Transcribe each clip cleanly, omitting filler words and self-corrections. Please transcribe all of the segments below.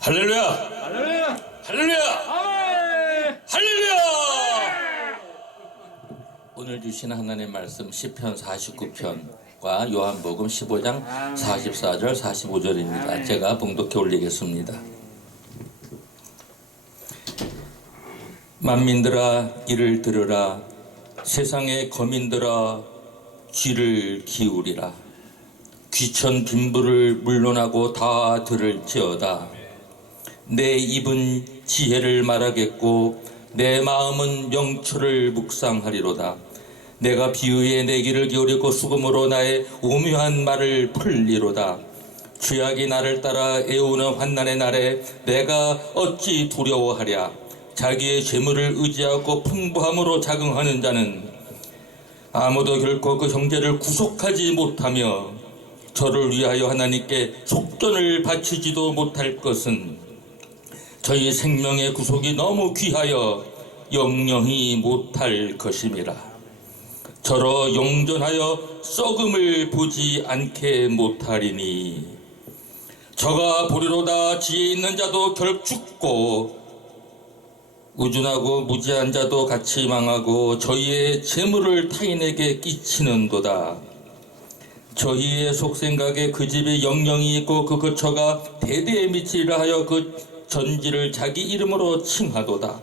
할렐루야! 할렐루야! 할렐루야! 아멘! 할렐루야! 오늘 주신 하나님의 말씀 시편 49편과 요한복음 15장 44절 45절입니다. 제가 봉독해 올리겠습니다. 만민들아 이를 들으라. 세상의 거민들아 귀를 기울이라. 귀천 빈부를 물론하고 다 들을지어다. 내 입은 지혜를 말하겠고 내 마음은 명철을 묵상하리로다. 내가 비유에 내 귀를 기울이고 수금으로 나의 오묘한 말을 풀리로다. 죄악이 나를 따라 애우는 환난의 날에 내가 어찌 두려워하랴. 자기의 재물을 의지하고 풍부함으로 자긍하는 자는 아무도 결코 그 형제를 구속하지 못하며 저를 위하여 하나님께 속전을 바치지도 못할 것은 저희 생명의 구속이 너무 귀하여 영영히 못할 것임이라. 저러 영전하여 썩음을 보지 않게 못하리니 저가 보리로다. 지혜 있는 자도 결 죽고 우준하고 무지한 자도 같이 망하고 저희의 재물을 타인에게 끼치는도다. 저희의 속생각에 그 집에 영영이 있고 그 거처가 대대에 미치리라 하여 그 전지를 자기 이름으로 칭하도다.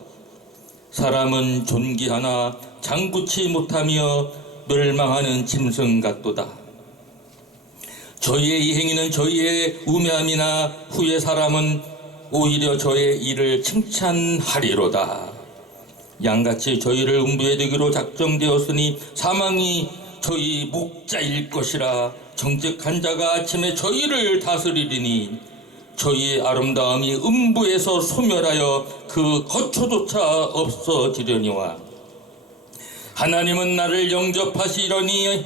사람은 존귀하나 장구치 못하며 멸망하는 짐승 같도다. 저희의 이 행위는 저희의 우매함이나 후에 사람은 오히려 저의 일을 칭찬하리로다. 양같이 저희를 음부에 두기로 작정되었으니 사망이 저희 목자일 것이라. 정직한 자가 아침에 저희를 다스리리니 저희의 아름다움이 음부에서 소멸하여 그 거처조차 없어지려니와. 하나님은 나를 영접하시려니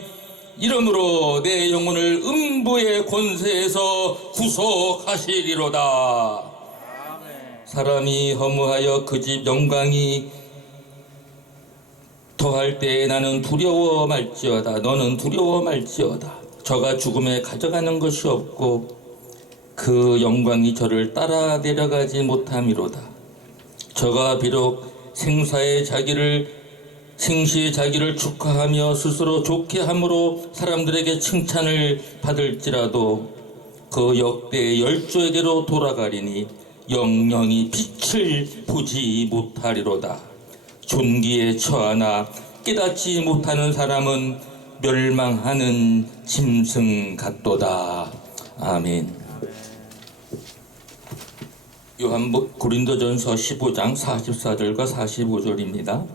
이러므로 내 영혼을 음부의 권세에서 구속하시리로다. 사람이 허무하여 그 집 영광이 더할 때에 나는 두려워 말지어다. 너는 두려워 말지어다. 저가 죽음에 가져가는 것이 없고 그 영광이 저를 따라 내려가지 못함이로다. 저가 비록 생시의 자기를 축하하며 스스로 좋게 함으로 사람들에게 칭찬을 받을지라도 그 역대의 열조에게로 돌아가리니 영영이 빛을 보지 못하리로다. 존귀에 처하나 깨닫지 못하는 사람은 멸망하는 짐승 같도다. 아멘. 고린도전서 15장 44절과 45절입니다.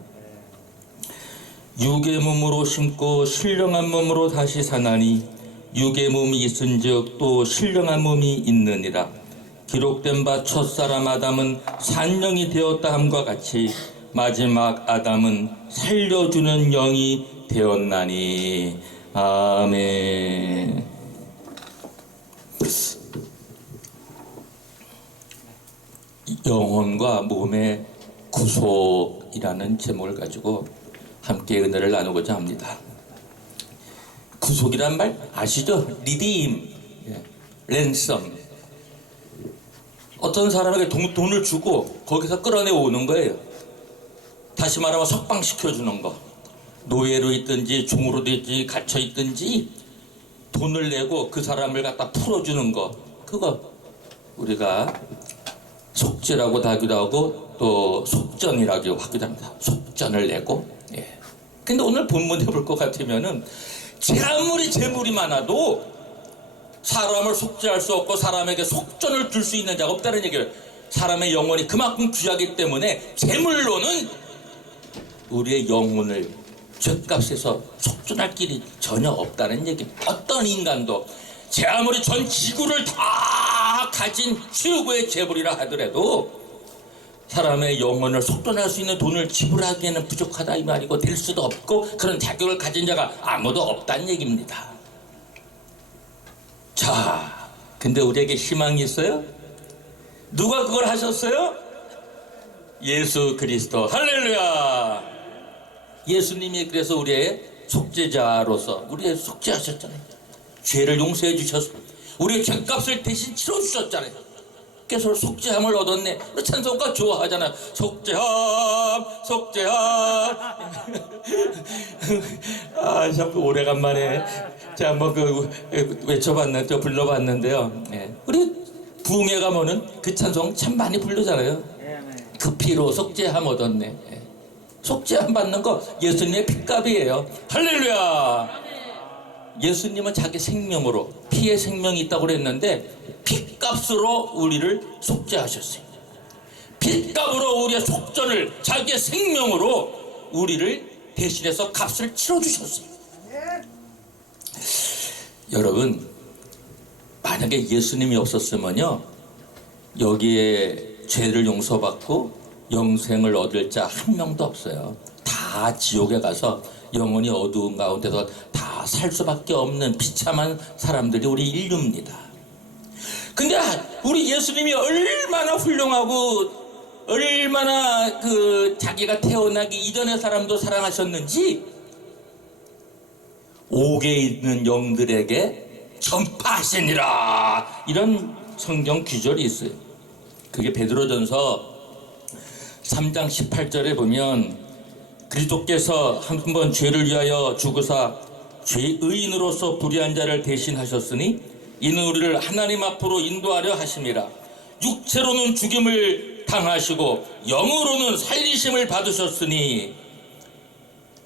육의 몸으로 심고 신령한 몸으로 다시 사나니 육의 몸이 있은즉 또 신령한 몸이 있느니라. 기록된 바 첫사람 아담은 산영이 되었다 함과 같이 마지막 아담은 살려주는 영이 되었나니. 아멘. 영혼과 몸의 구속이라는 제목을 가지고 함께 은혜를 나누고자 합니다. 구속이란 말 아시죠? 리딤, 랜섬. 어떤 사람에게 돈을 주고 거기서 끌어내 오는 거예요. 다시 말하면 석방시켜주는 거. 노예로 있든지 종으로 있든지 갇혀 있든지 돈을 내고 그 사람을 갖다 풀어주는 거. 그거 우리가 속죄라고도 하기도 하고 또 속전이라고 하기도 합니다. 속전을 내고. 근데 오늘 본문에 볼 것 같으면은 아무리 재물이 많아도 사람을 속죄할 수 없고 사람에게 속전을 줄 수 있는 자가 없다는 얘기를. 사람의 영혼이 그만큼 귀하기 때문에 재물로는 우리의 영혼을 죗값에서 속전할 길이 전혀 없다는 얘기입니다. 어떤 인간도 아무리 전 지구를 다 가진 최고의 재물이라 하더라도 사람의 영혼을 속전할 수 있는 돈을 지불하기에는 부족하다 이 말이고 될 수도 없고 그런 자격을 가진 자가 아무도 없다는 얘기입니다. 자, 근데 우리에게 희망이 있어요? 누가 그걸 하셨어요? 예수 그리스도. 할렐루야. 예수님이 그래서 우리의 속죄자로서 우리의 속죄하셨잖아요. 죄를 용서해 주셔서 우리의 죄값을 대신 치러주셨잖아요. 주께서 속죄함을 얻었네. 찬송가 좋아하잖아요. 속죄함 속죄함. 아, 참 오래간만에 제가 한번 외쳐봤는데 불러봤는데요. 예. 우리 부흥회 가면은 그 찬송 참 많이 부르잖아요. 그 피로 속죄함 얻었네. 예. 속죄함 받는 거 예수님의 핏값이에요. 할렐루야. 예수님은 자기 생명으로 피의 생명이 있다고 그랬는데 핏값으로 우리를 속죄하셨어요. 핏값으로 우리의 속전을 자기의 생명으로 우리를 대신해서 값을 치러주셨어요. 여러분, 만약에 예수님이 없었으면요, 여기에 죄를 용서받고 영생을 얻을 자 한 명도 없어요. 다 지옥에 가서 영원히 어두운 가운데서 다 살 수밖에 없는 비참한 사람들이 우리 인류입니다. 근데 우리 예수님이 얼마나 훌륭하고 얼마나 자기가 태어나기 이전의 사람도 사랑하셨는지 옥에 있는 영들에게 전파하시니라, 이런 성경 구절이 있어요. 그게 베드로전서 3장 18절에 보면 그리스도께서 한 번 죄를 위하여 죽으사 죄의인으로서 불의한 자를 대신하셨으니 이는 우리를 하나님 앞으로 인도하려 하심이라. 육체로는 죽임을 당하시고 영으로는 살리심을 받으셨으니,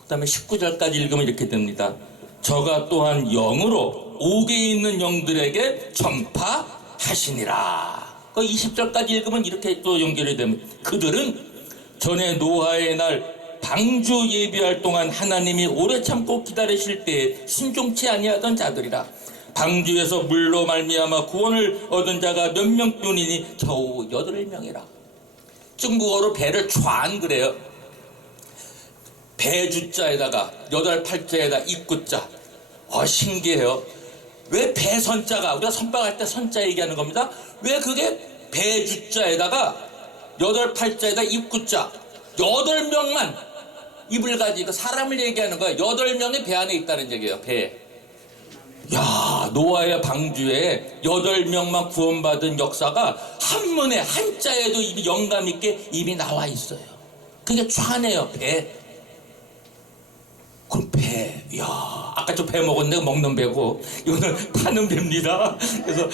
그 다음에 19절까지 읽으면 이렇게 됩니다. 저가 또한 영으로 옥에 있는 영들에게 전파하시니라. 그 20절까지 읽으면 이렇게 또 연결이 됩니다. 그들은 전에 노아의 날 방주 예비할 동안 하나님이 오래 참고 기다리실 때에 순종치 아니하던 자들이라. 방주에서 물로 말미암아 구원을 얻은 자가 몇 명뿐이니 겨우 8명이라. 중국어로 배를 촨 그래요. 배주자에다가 8팔자에다 입구자. 신기해요. 왜 배선자가, 우리가 선박할 때 선자 얘기하는 겁니다. 왜 그게 배주자에다가 8팔자에다 입구자 8명만 입을 가지고 사람을 얘기하는 거야. 8명이 배 안에 있다는 얘기예요. 배. 야, 노아의 방주에 8명만 구원받은 역사가 한문에 한자에도 입이 영감 있게 입이 나와 있어요. 그게 촤네요. 배. 그럼 배. 야, 아까 저 배 먹었는데 먹는 배고 이거는 타는 배입니다. 그래서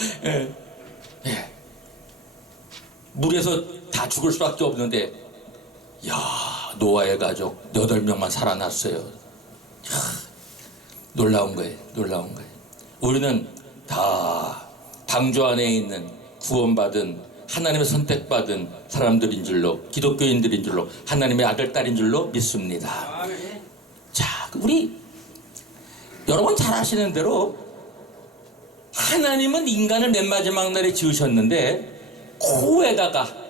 물에서 다 죽을 수밖에 없는데, 야, 노아의 가족 8명만 살아났어요. 놀라운 거예요. 놀라운 거예요. 우리는 다 방주 안에 있는 구원받은 하나님의 선택받은 사람들인 줄로, 기독교인들인 줄로, 하나님의 아들 딸인 줄로 믿습니다. 자, 우리 여러분 잘 아시는 대로 하나님은 인간을 맨 마지막 날에 지으셨는데 코에다가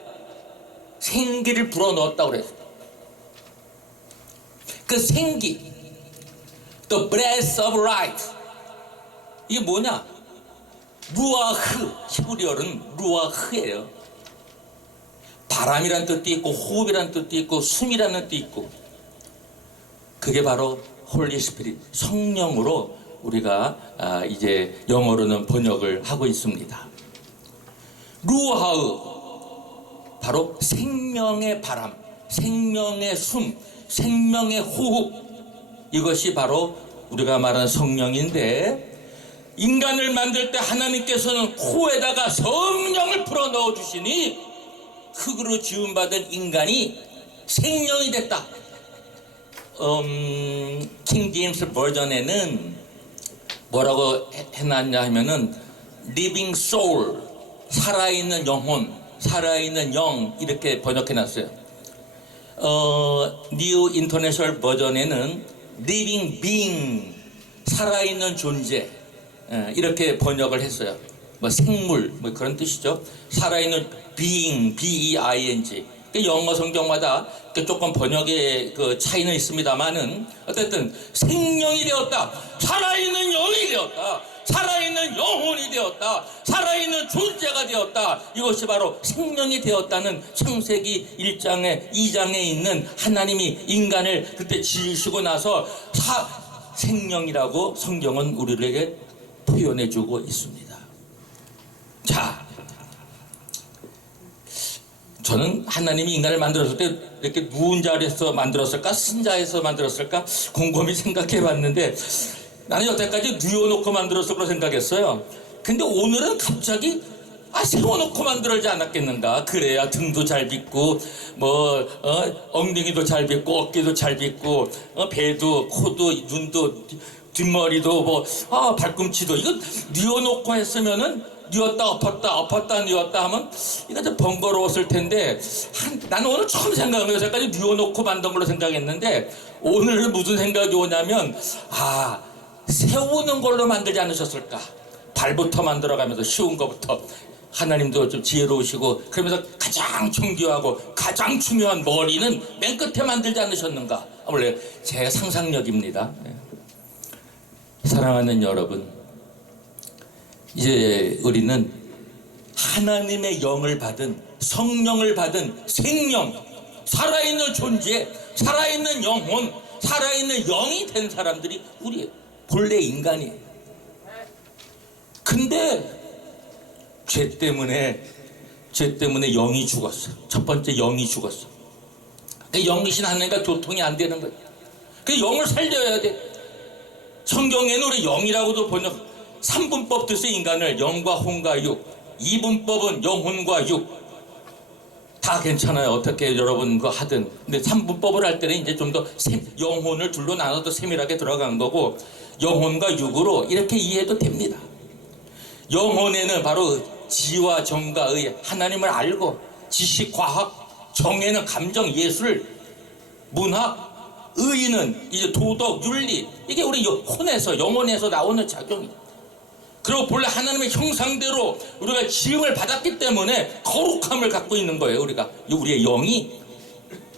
생기를 불어넣었다고 그랬어요. 그 생기, the breath of life, 이게 뭐냐? 루아흐, 히브리어는 루아흐예요. 바람이라는 뜻도 있고 호흡이라는 뜻도 있고 숨이라는 뜻도 있고, 그게 바로 홀리 스피릿, 성령으로 우리가 이제 영어로는 번역을 하고 있습니다. 루아흐, 바로 생명의 바람, 생명의 숨, 생명의 호흡, 이것이 바로 우리가 말하는 성령인데, 인간을 만들 때 하나님께서는 코에다가 성령을 불어넣어 주시니 흙으로 지음받은 인간이 생명이 됐다. 킹 제임스 버전에는 뭐라고 해놨냐 하면은 living soul, 살아있는 영혼, 살아있는 영, 이렇게 번역해놨어요. 뉴 인터내셔널 버전에는 living being, 살아있는 존재, 이렇게 번역을 했어요. 뭐 생물, 뭐 그런 뜻이죠. 살아있는 being, B-E-I-N-G. 영어 성경마다 조금 번역의 그 차이는 있습니다만은 어쨌든 생명이 되었다, 살아있는 영이 되었다, 살아있는 영혼이 되었다, 살아있는 존재가 되었다. 이것이 바로 생명이 되었다는 창세기 1장에 2장에 있는 하나님이 인간을 그때 지으시고 나서 생명이라고 성경은 우리에게 표현해 주고 있습니다. 자, 저는 하나님이 인간을 만들었을 때 이렇게 누운 자리에서 만들었을까 쓴 자리에서 만들었을까 곰곰이 생각해 봤는데 나는 여태까지 누워놓고 만들었을 거라 생각했어요. 근데 오늘은 갑자기 세워놓고 만들지 않았겠는가. 그래야 등도 잘 빗고 엉덩이도 잘 빗고 어깨도 잘 빗고 배도 코도 눈도 뒷머리도 발꿈치도 이거 뉘어놓고 했으면은 뉘었다 엎었다 뉘었다 하면 이거 좀 번거로웠을 텐데 나는 오늘 처음 생각한 거예요. 여태까지 뉘어놓고 만든 걸로 생각했는데 오늘은 무슨 생각이 오냐면 세우는 걸로 만들지 않으셨을까. 발부터 만들어가면서 쉬운 것부터 하나님도 좀 지혜로우시고 그러면서 가장 정교하고 가장 중요한 머리는 맨 끝에 만들지 않으셨는가. 원래 제 상상력입니다. 사랑하는 여러분, 이제 우리는 하나님의 영을 받은 성령을 받은 생명, 살아있는 존재, 살아있는 영혼, 살아있는 영이 된 사람들이 우리 본래 인간이에요. 근데 죄 때문에 영이 죽었어. 첫 번째 영이 죽었어. 영이신 하나님과 교통이 안 되는 거예요. 그 영을 살려야 돼. 성경에는 우리 영이라고도 번역 3분법 뜻의 인간을 영과 혼과 육, 2분법은 영혼과 육 다 괜찮아요. 어떻게 여러분 그 하든. 근데 3분법을 할 때는 이제 좀 더 영혼을 둘로 나눠서 세밀하게 들어간 거고 영혼과 육으로 이렇게 이해해도 됩니다. 영혼에는 바로 지와 정과 의 하나님을 알고 지식, 과학, 정에는 감정, 예술, 문학, 의는 이제 도덕, 윤리 이게 우리 혼에서 영혼에서 나오는 작용이에요. 그리고 본래 하나님의 형상대로 우리가 지음을 받았기 때문에 거룩함을 갖고 있는 거예요. 우리의 영이.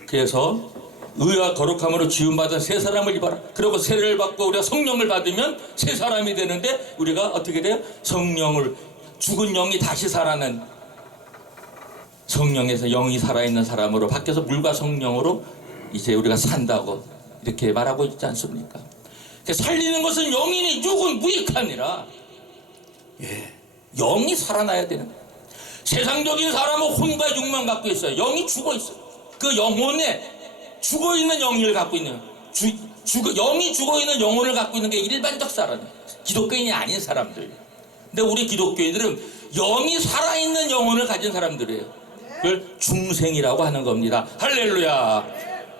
그래서 의와 거룩함으로 지음받은 새 사람을 입어라. 그리고 세례를 받고 우리가 성령을 받으면 새 사람이 되는데 우리가 어떻게 돼요? 성령을 죽은 영이 다시 살아난 성령에서 영이 살아있는 사람으로 바뀌어서 물과 성령으로 이제 우리가 산다고 이렇게 말하고 있지 않습니까? 살리는 것은 영이니 육은 무익하니라. 영이 살아나야 되는 거예요. 세상적인 사람은 혼과 육만 갖고 있어요. 영이 죽어 있어요. 그 영혼에 죽어 있는 영을 갖고 있는 영이 죽어 있는 영혼을 갖고 있는 게 일반적 사람이에요. 기독교인이 아닌 사람들. 근데 우리 기독교인들은 영이 살아있는 영혼을 가진 사람들이에요. 그걸 중생이라고 하는 겁니다. 할렐루야.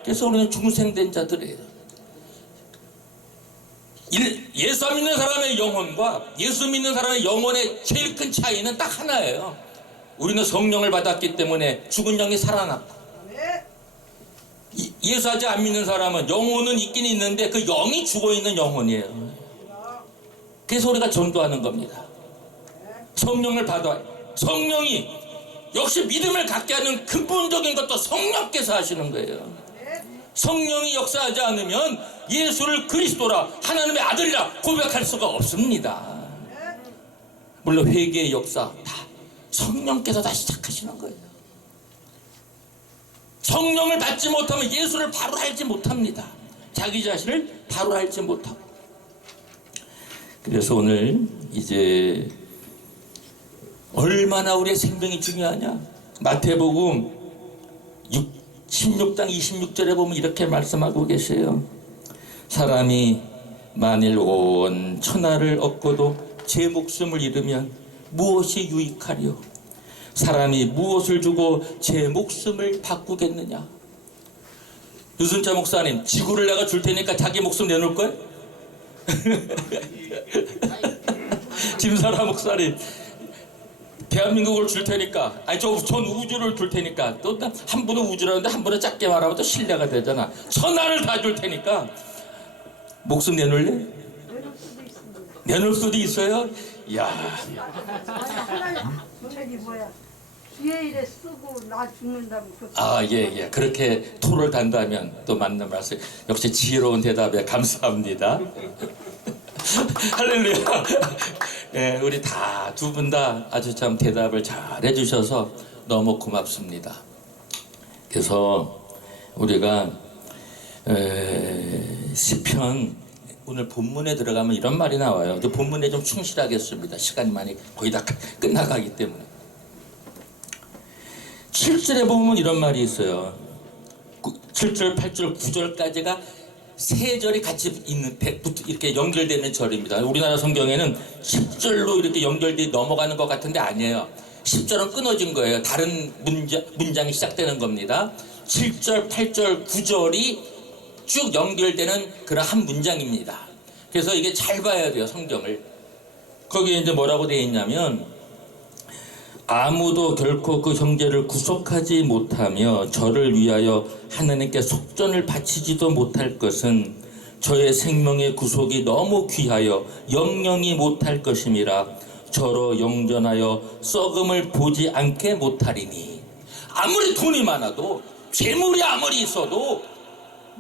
그래서 우리는 중생된 자들이에요. 예수 믿는 사람의 영혼과 예수 믿는 사람의 영혼의 제일 큰 차이는 딱 하나예요. 우리는 성령을 받았기 때문에 죽은 영이 살아났고 예수 아직 안 믿는 사람은 영혼은 있긴 있는데 그 영이 죽어있는 영혼이에요. 그래서 우리가 전도하는 겁니다. 성령을 받아요. 성령이 역시 믿음을 갖게 하는 근본적인 것도 성령께서 하시는 거예요. 성령이 역사하지 않으면 예수를 그리스도라 하나님의 아들이라 고백할 수가 없습니다. 물론 회개의 역사 다 성령께서 다 시작하시는 거예요. 성령을 받지 못하면 예수를 바로 알지 못합니다. 자기 자신을 바로 알지 못하고. 그래서 오늘 이제 얼마나 우리의 생명이 중요하냐. 마태복음 16장 26절에 보면 이렇게 말씀하고 계세요. 사람이 만일 온 천하를 얻고도 제 목숨을 잃으면 무엇이 유익하리요? 사람이 무엇을 주고 제 목숨을 바꾸겠느냐? 유순자 목사님, 지구를 내가 줄 테니까 자기 목숨 내놓을 거예요? 김사라 목사님, 대한민국을 줄 테니까, 전 우주를 줄 테니까, 또 한 분은 우주라는데 한 분은 작게 말하면 또 신뢰가 되잖아. 천하를 다 줄 테니까 목숨 내놓을래? 내놓을 수도 있어요. 이야. 저기 뭐야, 기회 일에 쓰고 나 죽는다면 예. 그렇게 토를 단다면 또 맞는 말씀. 역시 지혜로운 대답에 감사합니다. 할렐루야. 예, 우리 다 두 분 다 아주 참 대답을 잘 해주셔서 너무 고맙습니다. 그래서 우리가 시편 오늘 본문에 들어가면 이런 말이 나와요. 근데 본문에 좀 충실하겠습니다. 시간이 많이 거의 다 끝나가기 때문에. 7절에 보면 이런 말이 있어요. 7절, 8절, 9절까지가 세 절이 같이 있는 이렇게 연결되는 절입니다. 우리나라 성경에는 10절로 이렇게 연결돼 넘어가는 것 같은데 아니에요. 10절은 끊어진 거예요. 다른 문장이 시작되는 겁니다. 7절, 8절, 9절이 쭉 연결되는 그런 한 문장입니다. 그래서 이게 잘 봐야 돼요, 성경을. 거기에 이제 뭐라고 되어 있냐면, 아무도 결코 그 형제를 구속하지 못하며 저를 위하여 하나님께 속전을 바치지도 못할 것은 저의 생명의 구속이 너무 귀하여 영영이 못할 것임이라. 저로 영전하여 썩음을 보지 않게 못하리니. 아무리 돈이 많아도, 재물이 아무리 있어도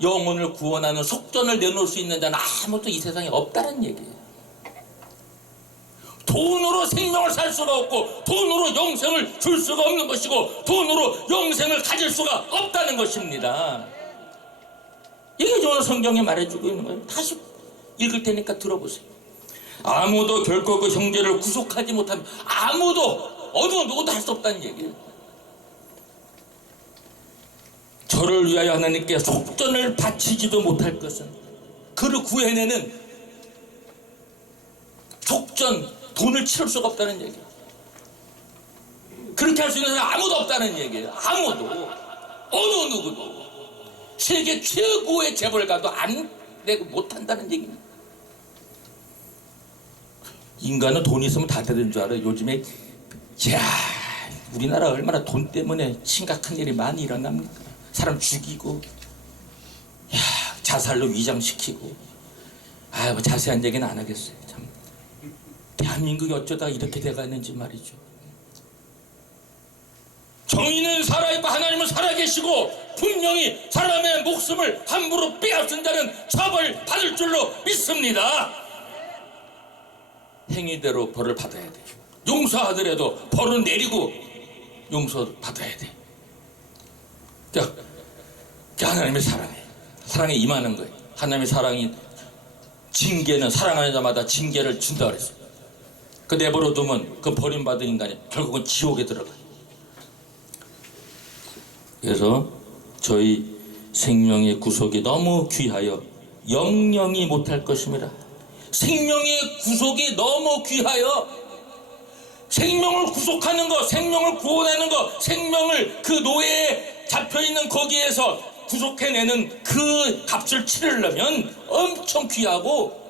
영혼을 구원하는 속전을 내놓을 수 있는 자는 아무도 이 세상에 없다는 얘기예요. 돈으로 생명을 살 수가 없고, 돈으로 영생을 줄 수가 없는 것이고, 돈으로 영생을 가질 수가 없다는 것입니다. 이게 오늘 성경에 말해주고 있는 거예요. 다시 읽을 테니까 들어보세요. 아무도 결코 그 형제를 구속하지 못하면, 아무도 어느 누구도 할 수 없다는 얘기예요. 저를 위하여 하나님께 속전을 바치지도 못할 것은, 그를 구해내는 속전, 돈을 치를 수가 없다는 얘기예요. 그렇게 할 수 있는 사람 아무도 없다는 얘기예요. 아무도, 어느 누구도. 세계 최고의 재벌가도 안 내고 못한다는 얘기입니다. 인간은 돈이 있으면 다 되는 줄 알아요. 요즘에 우리나라 얼마나 돈 때문에 심각한 일이 많이 일어납니까? 사람 죽이고, 자살로 위장시키고. 뭐 자세한 얘기는 안 하겠어요. 참, 대한민국이 어쩌다 이렇게 돼가는지 말이죠. 정의는 살아있고 하나님은 살아계시고, 분명히 사람의 목숨을 함부로 빼앗은 자는 처벌받을 줄로 믿습니다. 행위대로 벌을 받아야 돼. 용서하더라도 벌은 내리고 용서받아야 돼. 그러니까 하나님의 사랑에 임하는 거예요. 하나님의 사랑이, 징계는 사랑하는 자마다 징계를 준다 그랬어요. 그 내버려 두면 그 버림받은 인간이 결국은 지옥에 들어가요. 그래서 저희 생명의 구속이 너무 귀하여 영영이 못할 것입니다. 생명의 구속이 너무 귀하여, 생명을 구속하는 것, 생명을 구원하는 것, 생명을 그 노예에 잡혀있는 거기에서 구속해내는 그 값을 치르려면 엄청 귀하고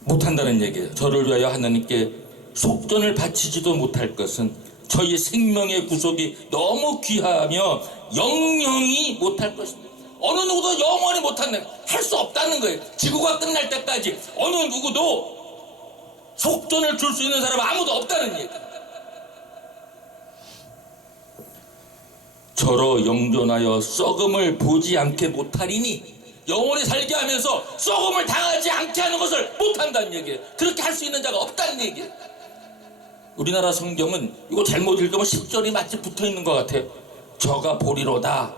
못한다는 얘기예요. 저를 위하여 하나님께 속전을 바치지도 못할 것은 저희 생명의 구속이 너무 귀하며 영영이 못할 것입니다. 어느 누구도 영원히 못한다는, 할 수 없다는 거예요. 지구가 끝날 때까지 어느 누구도 속전을 줄 수 있는 사람은 아무도 없다는 얘기예요. 저로 영존하여 썩음을 보지 않게 못하리니, 영원히 살게 하면서 썩음을 당하지 않게 하는 것을 못한다는 얘기예요. 그렇게 할 수 있는 자가 없다는 얘기예요. 우리나라 성경은 이거 잘못 읽으면 10절이 마치 붙어있는 것 같아요. 저가 보리로다,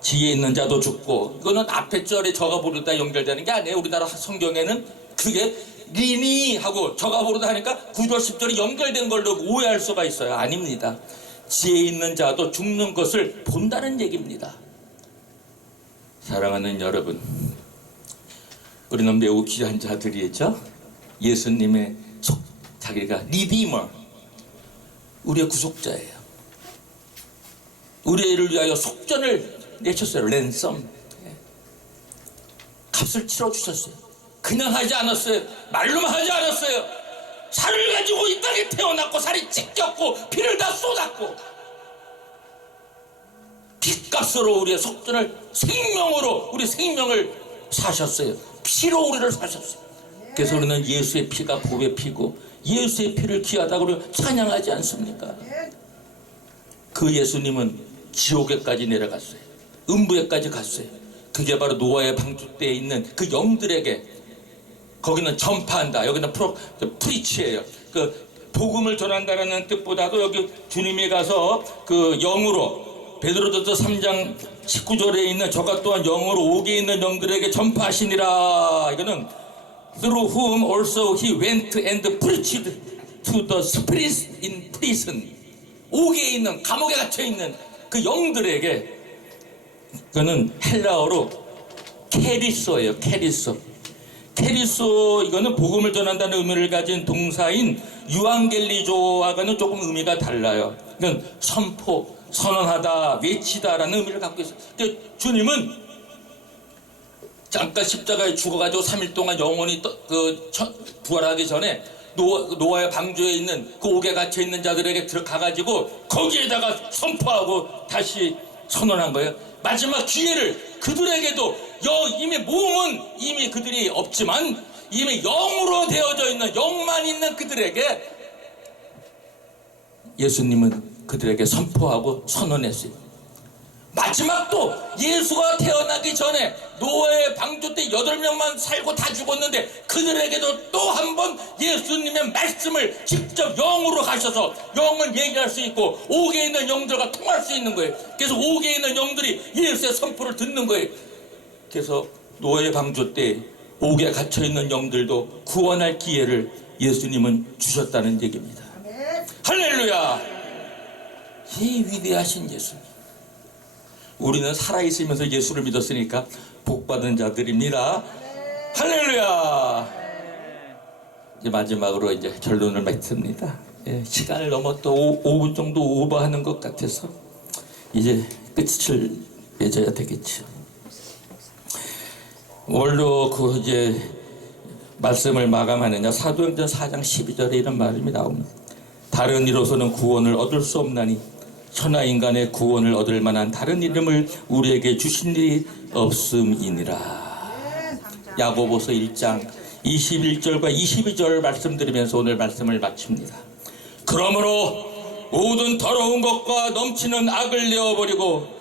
지혜 있는 자도 죽고. 이거는 앞에 절에 저가 보리로다 연결되는 게 아니에요. 우리나라 성경에는 그게 리니 하고 저가 보리로다 하니까 9절 10절이 연결된 걸로 오해할 수가 있어요. 아닙니다. 지혜 있는 자도 죽는 것을 본다는 얘기입니다. 사랑하는 여러분, 우리는 매우 귀한 자들이죠. 예수님의 자기가 리디머, 우리의 구속자예요. 우리를 위하여 속전을 내셨어요. 랜섬, 값을 치러주셨어요. 그냥 하지 않았어요. 말로만 하지 않았어요. 살을 가지고 이 땅에 태어났고, 살이 찢겼고, 피를 다 쏟았고, 핏값으로 우리의 속전을, 생명으로 우리 생명을 사셨어요. 피로 우리를 사셨어요. 그래서 우리는 예수의 피가 복의 피고, 예수의 피를 귀하다고 우리 찬양하지 않습니까? 그 예수님은 지옥에까지 내려갔어요. 음부에까지 갔어요. 그게 바로 노아의 방주대에 있는 그 영들에게, 거기는 전파한다, 여기는 프리치예요. 그 복음을 전한다라는 뜻보다도 여기 주님이 가서 그 영으로, 베드로전서 3장 19절에 있는 저가 또한 영으로 옥에 있는 영들에게 전파하시니라. 이거는 through whom also he went and preached to the spirits in prison. 옥에 있는, 감옥에 갇혀 있는 그 영들에게, 그거는 헬라어로 케리소예요. 케리소, 이거는 복음을 전한다는 의미를 가진 동사인 유앙겔리조와는 조금 의미가 달라요. 이건 선포, 선언하다, 외치다라는 의미를 갖고 있어요. 그러니까 주님은 잠깐 십자가에 죽어가지고 3일 동안 영원히 부활하기 전에 노아의 방주에 있는 그 옥에 갇혀 있는 자들에게 들어가가지고 거기에다가 선포하고 다시 선언한 거예요. 마지막 기회를 그들에게도, 이미 몸은 이미 그들이 없지만 이미 영으로 되어져 있는, 영만 있는 그들에게 예수님은 그들에게 선포하고 선언했어요. 마지막 또 예수가 태어나기 전에 노아의 방주 때 8명만 살고 다 죽었는데 그들에게도 또 한 번 예수님의 말씀을 직접 영으로 가셔서 영은 얘기할 수 있고 옥에 있는 영들과 통할 수 있는 거예요. 그래서 옥에 있는 영들이 예수의 선포를 듣는 거예요. 그래서 노아의 방주 때 옥에 갇혀있는 영들도 구원할 기회를 예수님은 주셨다는 얘기입니다. 할렐루야! 이 위대하신 예수님, 우리는 살아있으면서 예수를 믿었으니까 복받은 자들입니다. 할렐루야! 이제 마지막으로 이제 결론을 맺습니다. 시간을 너무 또 5분 정도 오버하는 것 같아서 이제 끝을 맺어야 되겠죠. 원로 이제 말씀을 마감하느냐, 사도행전 4장 12절에 이런 말씀이 나옵니다. 다른 이로서는 구원을 얻을 수 없나니 천하 인간의 구원을 얻을 만한 다른 이름을 우리에게 주신 일이 없음이니라. 야고보서 1장 21절과 22절 말씀드리면서 오늘 말씀을 마칩니다. 그러므로 모든 더러운 것과 넘치는 악을 내어버리고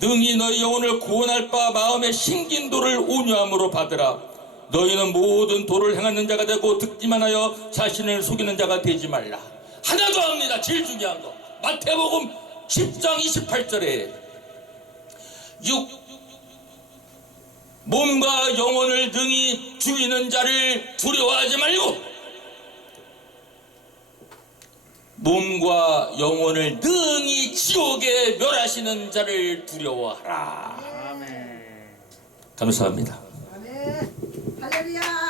능히 너희 영혼을 구원할 바 마음의 신긴 도를 온유함으로 받으라. 너희는 모든 도를 행하는 자가 되고 듣기만 하여 자신을 속이는 자가 되지 말라. 하나 더 합니다. 제일 중요한 거, 마태복음 10장 28절에 몸과 영혼을 능히 죽이는 자를 두려워하지 말고 몸과 영혼을 능히 지옥에 멸하시는 자를 두려워하라. 감사합니다.